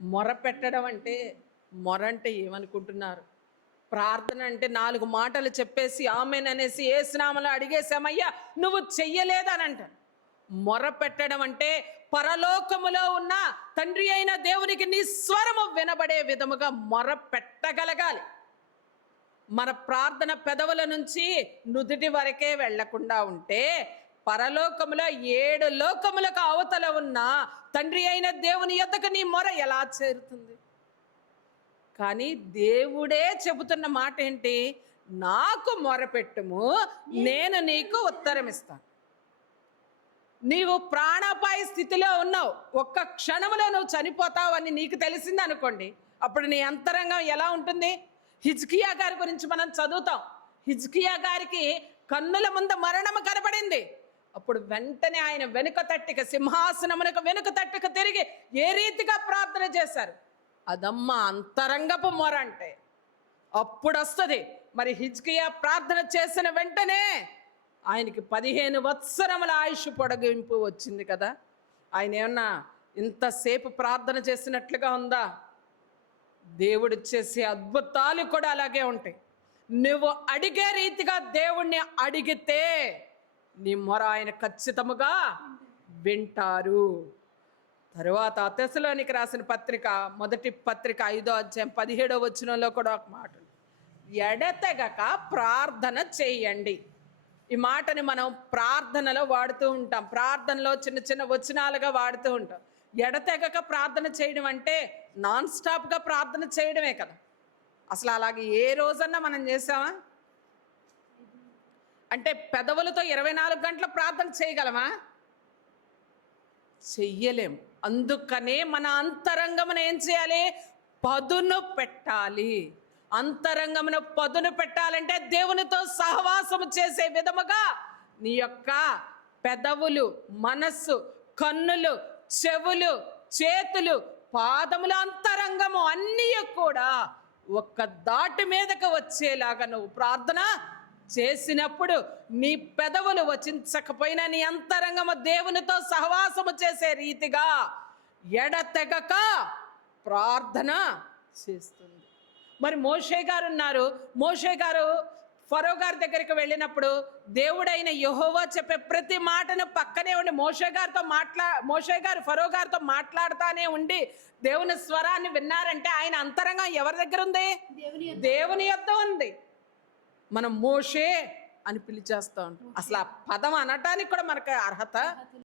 మొర పెట్టడం అంటే, మొర అంటే ఏమనుకుంటున్నారు? ప్రార్థన అంటే 4 మాటలు చెప్పేసి ఆమెన్ అనేసి ఏసునామములో అడిగేశామయ్యా నువ్వు చెయ్యలేదని అంటారు. మొర పెట్టడం అంటే పరలోకములో ఉన్న తండ్రి అయిన దేవునికి నీ స్వరము వినబడే విధముగా మొర పెట్టగలగాలి. మన ప్రార్థన పెదవుల నుంచి నుదుటి వరకే వెళ్లకుండా ఉంటే పరలోకములో 7 లోకములకు అవతల ఉన్న తండ్రి అయిన దేవుని యొద్దకు నీ మొర ఎలా చేరుతుంది? కానీ దేవుడే చెబుతున్న మాట ఏంటి? నాకు మొరపెట్టుము, నేను నీకు ఉత్తరం ఇస్తాను. నీవు ప్రాణాపాయ స్థితిలో ఉన్నావు, ఒక్క క్షణంలో నువ్వు చనిపోతావని నీకు తెలిసింది అనుకోండి, అప్పుడు నీ అంతరంగం ఎలా ఉంటుంది? హిజ్కియా గారి గురించి మనం చదువుతాం. హిజ్కియా గారికి కన్నుల ముందు మరణము కనబడింది. అప్పుడు వెంటనే ఆయన వెనుక తట్టిక, సింహాసనమునకు వెనుక తట్టిక తిరిగి ఏ రీతిగా ప్రార్థన చేశారు? అదమ్మ అంతరంగపు మొర అంటే అప్పుడు వస్తుంది. మరి హిజ్కియా ప్రార్థన చేసిన వెంటనే ఆయనకి 15 సంవత్సరముల ఆయుష్ పొడిగింపు వచ్చింది కదా. ఆయన ఏమన్నా ఇంతసేపు ప్రార్థన చేసినట్లుగా ఉందా? దేవుడు చేసే అద్భుతాలు కూడా అలాగే ఉంటాయి. నువ్వు అడిగే రీతిగా దేవుణ్ణి అడిగితే నీ మొర ఆయన ఖచ్చితముగా వింటారు. తరువాత తెస్సలోనికి రాసిన పత్రిక, మొదటి పత్రిక 5వ అధ్యాయం 17వ వచనంలో కూడా ఒక మాట, ఎడతెగక ప్రార్థన చేయండి. ఈ మాటని మనం ప్రార్థనలో వాడుతూ ఉంటాం. ప్రార్థనలో చిన్న చిన్న వచనాలుగా వాడుతూ ఉంటాం. ఎడతెగక ప్రార్థన చేయడం అంటే నాన్ స్టాప్గా ప్రార్థన చేయడమే కదా. అసలు అలాగే ఏ రోజన్నా మనం చేసామా? అంటే పెదవులతో 24 గంటల ప్రార్థన చేయగలమా? చెయ్యలేం. అందుకనే మన అంతరంగమును ఏం చేయాలి? పదును పెట్టాలి. అంతరంగమును పదును పెట్టాలంటే దేవునితో సహవాసము చేసే విధముగా నీ యొక్క పెదవులు, మనస్సు, కన్నులు, చెవులు, చేతులు, పాదములు, అంతరంగము అన్నీ కూడా ఒక్క దాటి మీదకు వచ్చేలాగా నువ్వు ప్రార్థన చేసినప్పుడు నీ పెదవులు వచించకపోయినా నీ అంతరంగము దేవునితో సహవాసము చేసే రీతిగా ఎడతెగక ప్రార్థన చేస్తుంది. మరి మోషే గారు ఉన్నారు. మోషే గారు ఫరో గారి దగ్గరికి వెళ్ళినప్పుడు దేవుడైన యెహోవా చెప్పే ప్రతి మాటను పక్కనే ఉండి మోషే గారు ఫరో గారితో మాట్లాడుతానే ఉండి దేవుని స్వరాన్ని విన్నారంటే ఆయన అంతరంగం ఎవరి దగ్గర ఉంది? దేవుని యొద్ద ఉంది. మనం మోషే అని పిలిచేస్తూ ఉంటాం. అసలు ఆ పదం అనటానికి కూడా మనకు అర్హత